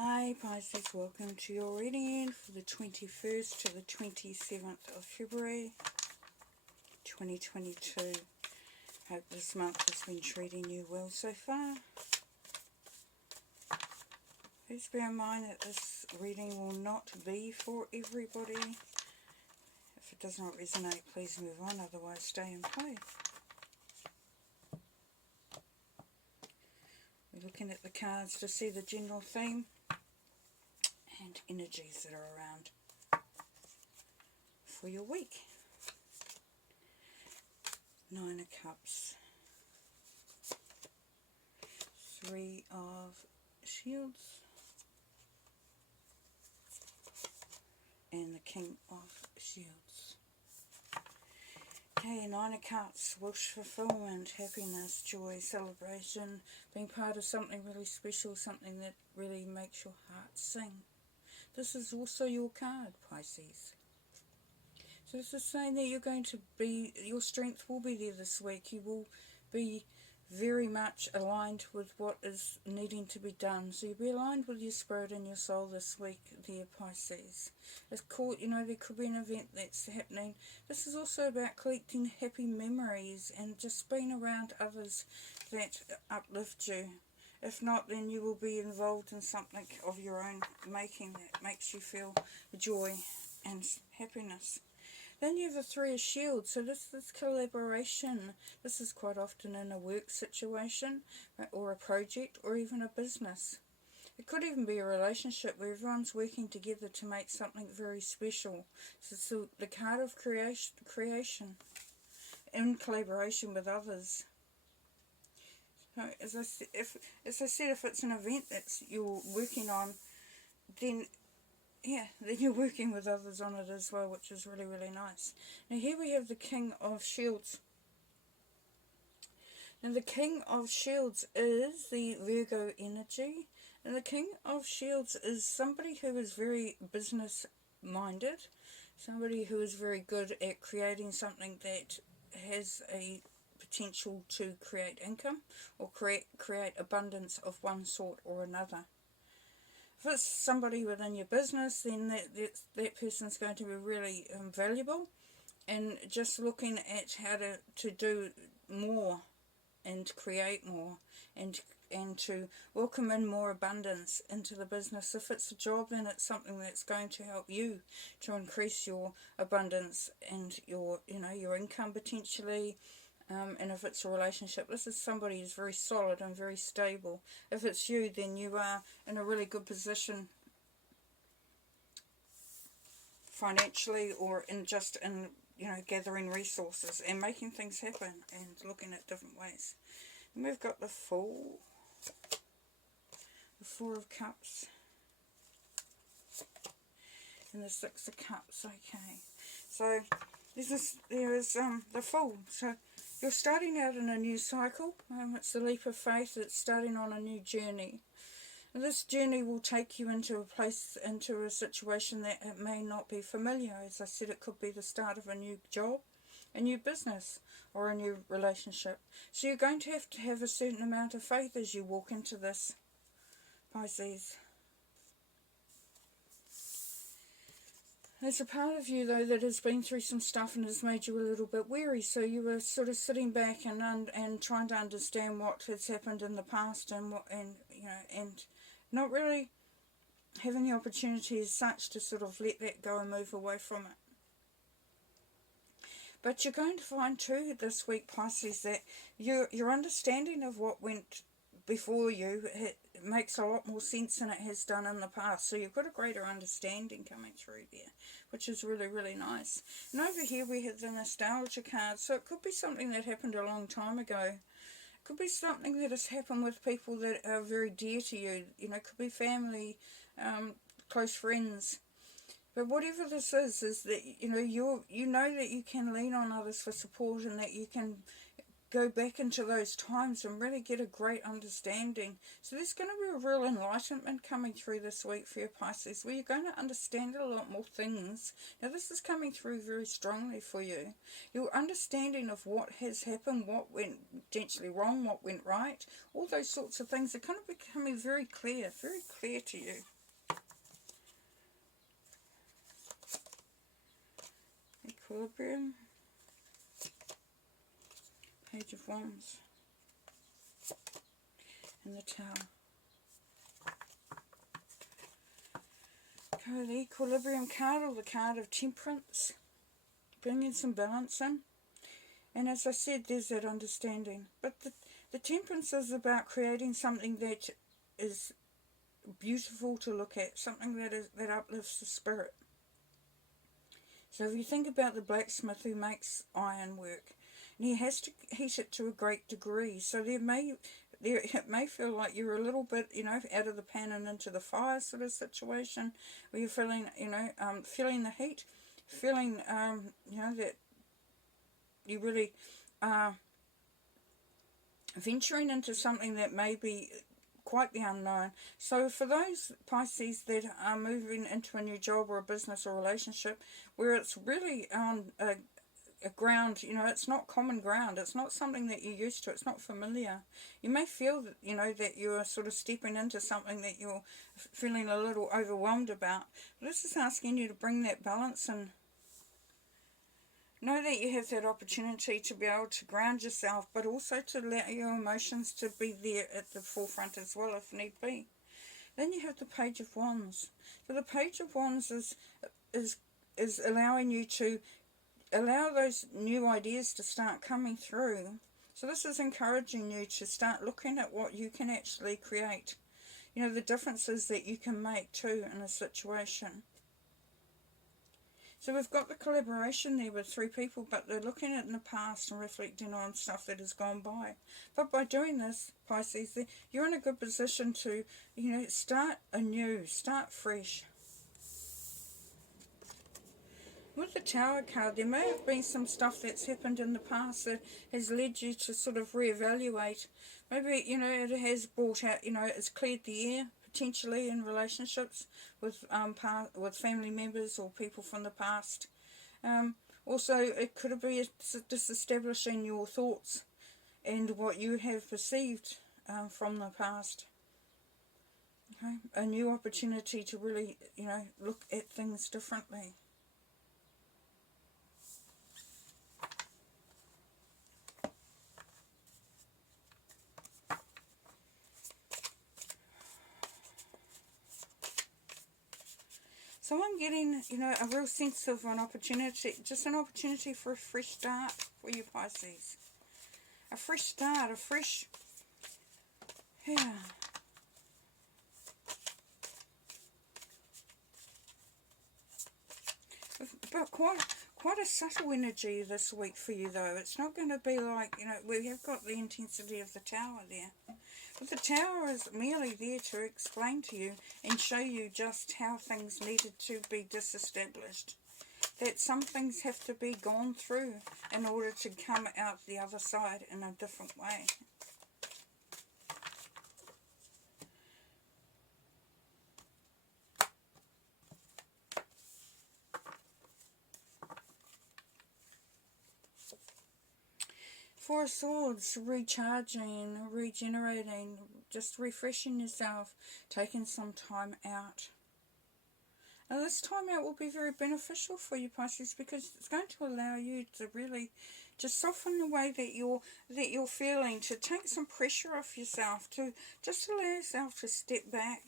Hi Pisces, welcome to your reading for the 21st to the 27th of February 2022. Hope this month has been treating you well so far. Please bear in mind that this reading will not be for everybody. If it does not resonate, please move on, otherwise stay and play. We're looking at the cards to see the general theme and energies that are around for your week. 9 of Cups, 3 of Shields, and the King of Shields. Okay, 9 of Cups, wish fulfillment, happiness, joy, celebration, being part of something really special, something that really makes your heart sing. This is also your card, Pisces. So this is saying that you're going to be, your strength will be there this week. You will be very much aligned with what is needing to be done. So you'll be aligned with your spirit and your soul this week, dear Pisces. It's called, there could be an event that's happening. This is also about collecting happy memories and just being around others that uplift you. If not, then you will be involved in something of your own making that makes you feel joy and happiness. Then you have the 3 of Shields, so this is collaboration. This is quite often in a work situation or a project or even a business. It could even be a relationship where everyone's working together to make something very special. So it's the card of creation in collaboration with others. So as I said, if it's an event that you're working on, then you're working with others on it as well, which is really, really nice. Now here we have the King of Shields. Now the King of Shields is the Virgo energy. And the King of Shields is somebody who is very business-minded. Somebody who is very good at creating something that has a potential to create income or create abundance of one sort or another. If it's somebody within your business, then that person's going to be really valuable, and just looking at how to do more and create more and to welcome in more abundance into the business. If it's a job, then it's something that's going to help you to increase your abundance and your income potentially. And if it's a relationship, this is somebody who's very solid and very stable. If it's you, then you are in a really good position financially or in gathering resources and making things happen and looking at different ways. And we've got the Fool, the 4 of Cups, and the 6 of Cups. Okay, so there is the Fool. So you're starting out in a new cycle. It's the leap of faith. It's starting on a new journey. And this journey will take you into a situation that it may not be familiar. As I said, it could be the start of a new job, a new business, or a new relationship. So you're going to have a certain amount of faith as you walk into this, Pisces. There's a part of you, though, that has been through some stuff and has made you a little bit weary. So you were sort of sitting back and trying to understand what has happened in the past and not really having the opportunity as such to sort of let that go and move away from it. But you're going to find too this week, Pisces, that your understanding of what went before you, it makes a lot more sense than it has done in the past. So you've got a greater understanding coming through there, which is really, really nice. And over here we have the nostalgia card. So it could be something that happened a long time ago. It could be something that has happened with people that are very dear to you. It could be family, close friends. But whatever this is that you know that you can lean on others for support, and that you can go back into those times and really get a great understanding. So there's going to be a real enlightenment coming through this week for your Pisces, where you're going to understand a lot more things. Now this is coming through very strongly for you. Your understanding of what has happened, what went potentially wrong, what went right, all those sorts of things are kind of becoming very clear to you. Equilibrium. Page of Wands. And the Tower. Okay, the Equilibrium card, or the card of Temperance. Bringing some balance in. And as I said, there's that understanding. But the Temperance is about creating something that is beautiful to look at. Something that uplifts the spirit. So if you think about the blacksmith who makes iron work, and he has to heat it to a great degree, so it may feel like you're a little bit, out of the pan and into the fire sort of situation, where you're feeling, feeling the heat, feeling, that you really are venturing into something that may be quite the unknown. So for those Pisces that are moving into a new job or a business or relationship where it's really on a ground, it's not common ground, it's not something that you're used to, it's not familiar. You may feel that, that you're sort of stepping into something that you're feeling a little overwhelmed about. But this is asking you to bring that balance and know that you have that opportunity to be able to ground yourself, but also to allow your emotions to be there at the forefront as well if need be. Then you have the Page of Wands. So the Page of Wands is allowing you to allow those new ideas to start coming through. So this is encouraging you to start looking at what you can actually create. The differences that you can make too in a situation. So we've got the collaboration there with 3 people, but they're looking at in the past and reflecting on stuff that has gone by. But by doing this, Pisces, you're in a good position to, start anew, start fresh. With the Tower card, there may have been some stuff that's happened in the past that has led you to sort of reevaluate. Maybe, it has brought out, it's cleared the air, potentially in relationships with family members or people from the past. Also, it could be disestablishing your thoughts and what you have perceived from the past. Okay? A new opportunity to really, look at things differently. So I'm getting, a real sense of an opportunity, just an opportunity for a fresh start for you Pisces. A fresh start, But quite a subtle energy this week for you though. It's not going to be like, we have got the intensity of the Tower there. But the Tower is merely there to explain to you and show you just how things needed to be disestablished. That some things have to be gone through in order to come out the other side in a different way. Four of Swords, recharging, regenerating, just refreshing yourself, taking some time out. Now this time out will be very beneficial for you Pisces, because it's going to allow you to really just soften the way that you're feeling, to take some pressure off yourself, to just allow yourself to step back.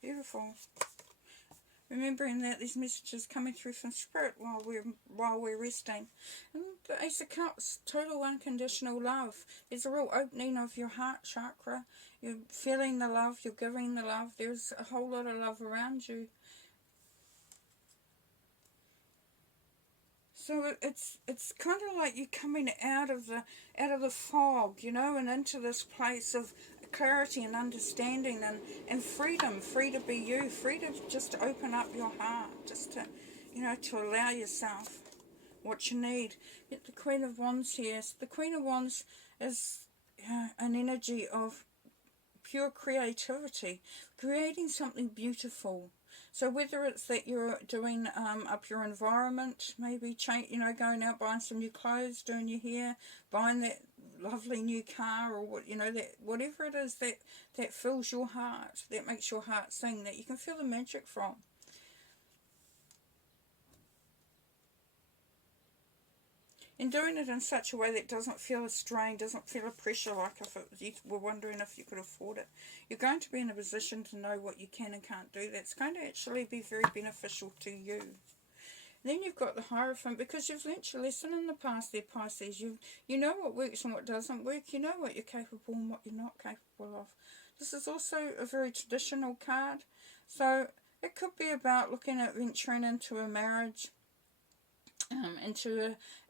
Beautiful. Remembering that these messages coming through from Spirit while we're resting. And the Ace of Cups, total unconditional love. There's a real opening of your heart chakra. You're feeling the love, you're giving the love. There's a whole lot of love around you. So it's kind of like you're coming out of the fog, and into this place of clarity and understanding and freedom, free to be you, free to just open up your heart, just to, to allow yourself what you need. Get the Queen of Wands here. So the Queen of Wands is an energy of pure creativity, creating something beautiful. So whether it's that you're doing up your environment, maybe going out buying some new clothes, doing your hair, buying that lovely new car, or that whatever it is that fills your heart, that makes your heart sing, that you can feel the magic from. And doing it in such a way that doesn't feel a strain, doesn't feel a pressure, like if you were wondering if you could afford it. You're going to be in a position to know what you can and can't do. That's going to actually be very beneficial to you. Then you've got the Hierophant, because you've learnt your lesson in the past there, Pisces. You know what works and what doesn't work. You know what you're capable and what you're not capable of. This is also a very traditional card. So it could be about looking at venturing into a marriage,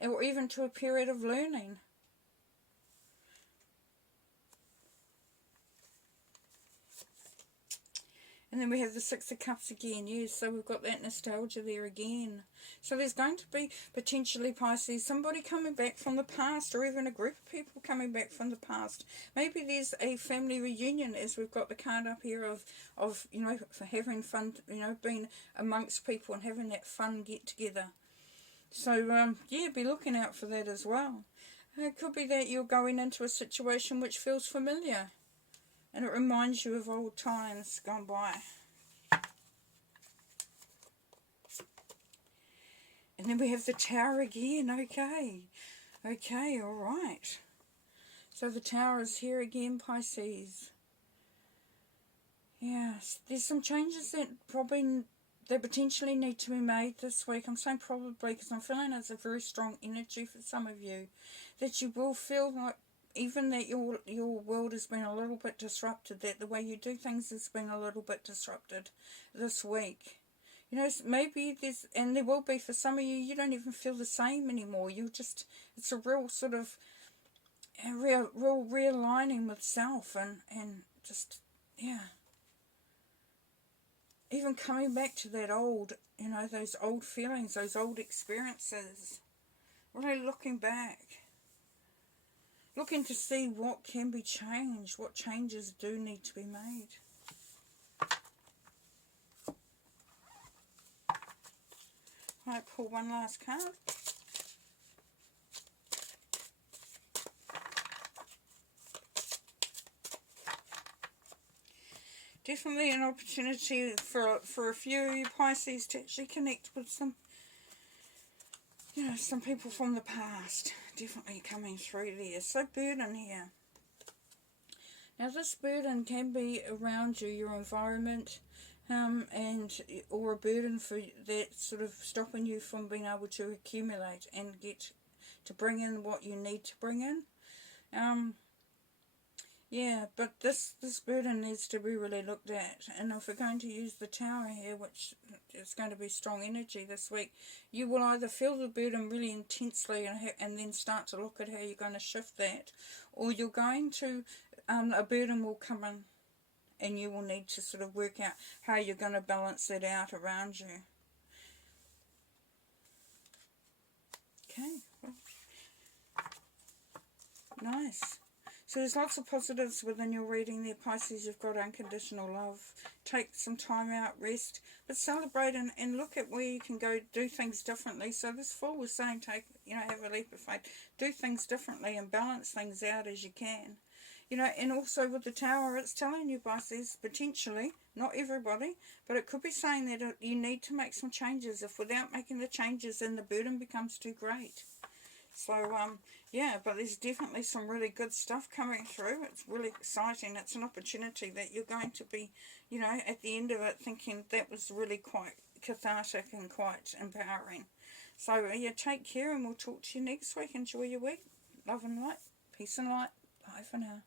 or even to a period of learning. And then we have the Six of Cups again, yes, so we've got that nostalgia there again. So there's going to be, potentially, Pisces, somebody coming back from the past, or even a group of people coming back from the past. Maybe there's a family reunion, as we've got the card up here of for having fun, being amongst people and having that fun get-together. So, yeah, be looking out for that as well. It could be that you're going into a situation which feels familiar, and it reminds you of old times gone by. And then we have the Tower again. Okay, alright. So the Tower is here again, Pisces. Yes, there's some changes that potentially need to be made this week. I'm saying probably because I'm feeling it's a very strong energy for some of you. That you will feel like, even that your world has been a little bit disrupted, that the way you do things has been a little bit disrupted this week. Maybe there will be for some of you, you don't even feel the same anymore. It's a real sort of, real realigning with self and just, yeah. Even coming back to that old, those old feelings, those old experiences. Really looking back. Looking to see what can be changed, what changes do need to be made. Right, pull one last card. Definitely an opportunity for a few Pisces to actually connect with some people from the past. Definitely coming through there. So burden here. Now this burden can be around you, your environment, or a burden for that sort of stopping you from being able to accumulate and get to bring in what you need to bring in. Yeah, but this burden needs to be really looked at. And if we're going to use the Tower here, which is going to be strong energy this week, you will either feel the burden really intensely and then start to look at how you're going to shift that, or you're going to, a burden will come in and you will need to sort of work out how you're going to balance it out around you. Okay, well, nice. So there's lots of positives within your reading there, Pisces. You've got unconditional love. Take some time out, rest, but celebrate and look at where you can go, do things differently. So this Fool was saying, have a leap of faith, do things differently and balance things out as you can. And also with the Tower, it's telling you, Pisces, potentially, not everybody, but it could be saying that you need to make some changes. If without making the changes, then the burden becomes too great. So, yeah, but there's definitely some really good stuff coming through. It's really exciting. It's an opportunity that you're going to be, at the end of it thinking that was really quite cathartic and quite empowering. So, yeah, take care and we'll talk to you next week. Enjoy your week. Love and light. Peace and light. Bye for now.